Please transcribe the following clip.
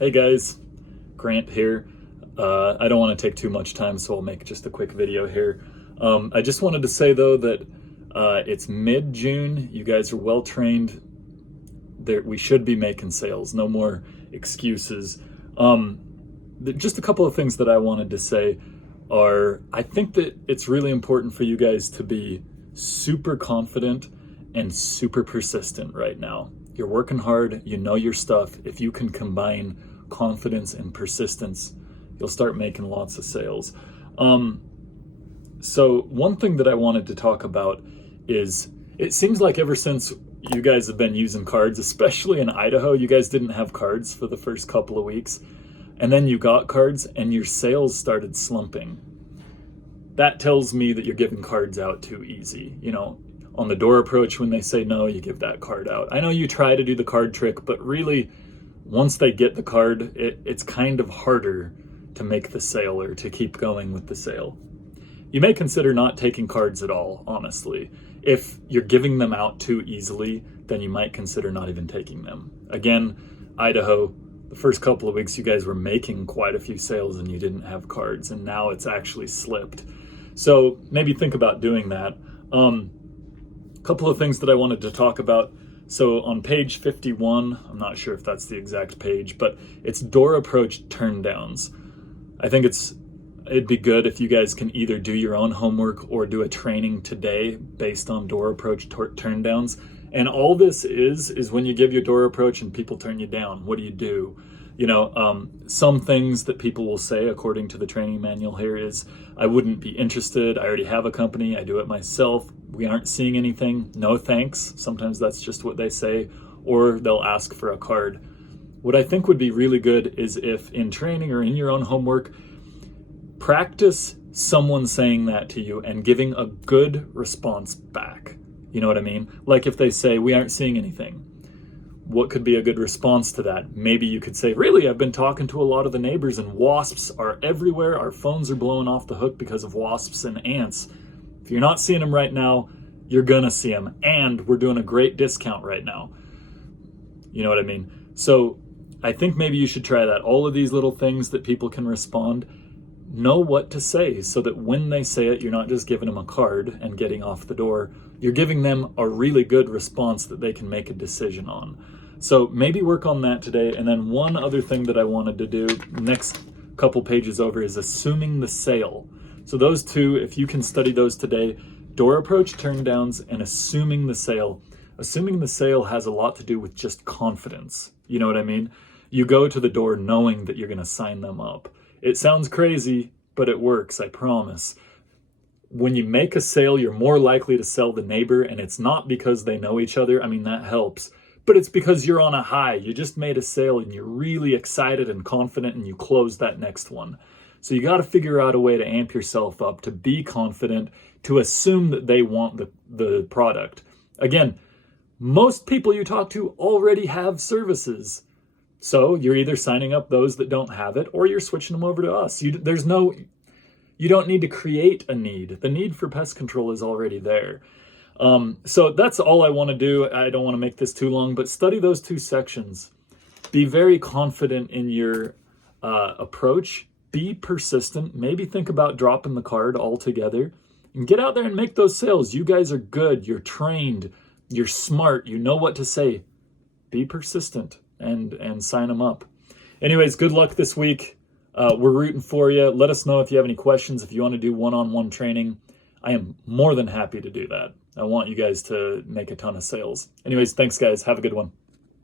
Hey guys, Grant here. I don't want to take too much time, so I'll make just a quick video here. I just wanted to say though that it's mid-June. You guys are well trained. We should be making sales. No more excuses. Just a couple of things that I wanted to say are, I think that it's really important for you guys to be super confident and super persistent right now. You're working hard, you know your stuff. If you can combine confidence and persistence, you'll start making lots of sales. So one thing that I wanted to talk about is, it seems like ever since you guys have been using cards, especially in Idaho, you guys didn't have cards for the first couple of weeks, and then you got cards and your sales started slumping. That tells me that you're giving cards out too easy. You know, on the door approach, when they say no, you give that card out. I know you try to do the card trick, but really, once they get the card, it's kind of harder to make the sale or to keep going with the sale. You may consider not taking cards at all, honestly. If you're giving them out too easily, then you might consider not even taking them. Again, Idaho, the first couple of weeks you guys were making quite a few sales and you didn't have cards, and now it's actually slipped. So maybe think about doing that. Couple of things that I wanted to talk about. So on page 51, I'm not sure if that's the exact page, but it's door approach turn downs. I think it'd be good if you guys can either do your own homework or do a training today based on door approach turn downs. And all this is when you give your door approach and people turn you down, what do you do? You know, some things that people will say according to the training manual here is, I wouldn't be interested. I already have a company. I do it myself. We aren't seeing anything. No thanks. Sometimes that's just what they say, or they'll ask for a card. What I think would be really good is if in training or in your own homework, practice someone saying that to you and giving a good response back. You know what I mean? Like if they say, we aren't seeing anything. What could be a good response to that? Maybe you could say, really, I've been talking to a lot of the neighbors and wasps are everywhere. Our phones are blowing off the hook because of wasps and ants. If you're not seeing them right now, you're gonna see them. And we're doing a great discount right now. You know what I mean? So I think maybe you should try that. All of these little things that people can respond, know what to say so that when they say it, you're not just giving them a card and getting off the door. You're giving them a really good response that they can make a decision on. So maybe work on that today. And then one other thing that I wanted to do next couple pages over is assuming the sale. So those two, if you can study those today, door approach turn downs and assuming the sale. Assuming the sale has a lot to do with just confidence. You know what I mean? You go to the door knowing that you're going to sign them up. It sounds crazy, but it works, I promise. When you make a sale, you're more likely to sell the neighbor, and it's not because they know each other. I mean, that helps. But it's because you're on a high. You just made a sale and you're really excited and confident and you close that next one. So you got to figure out a way to amp yourself up, to be confident, to assume that they want the product. Again, most people you talk to already have services. So you're either signing up those that don't have it or you're switching them over to us. You don't need to create a need. The need for pest control is already there. So that's all I want to do. I don't want to make this too long, but study those two sections. Be very confident in your approach. Be persistent. Maybe think about dropping the card altogether and get out there and make those sales. You guys are good. You're trained. You're smart. You know what to say. Be persistent and sign them up. Anyways, good luck this week. We're rooting for you. Let us know if you have any questions. If you want to do one-on-one training, I am more than happy to do that. I want you guys to make a ton of sales. Anyways, thanks guys. Have a good one.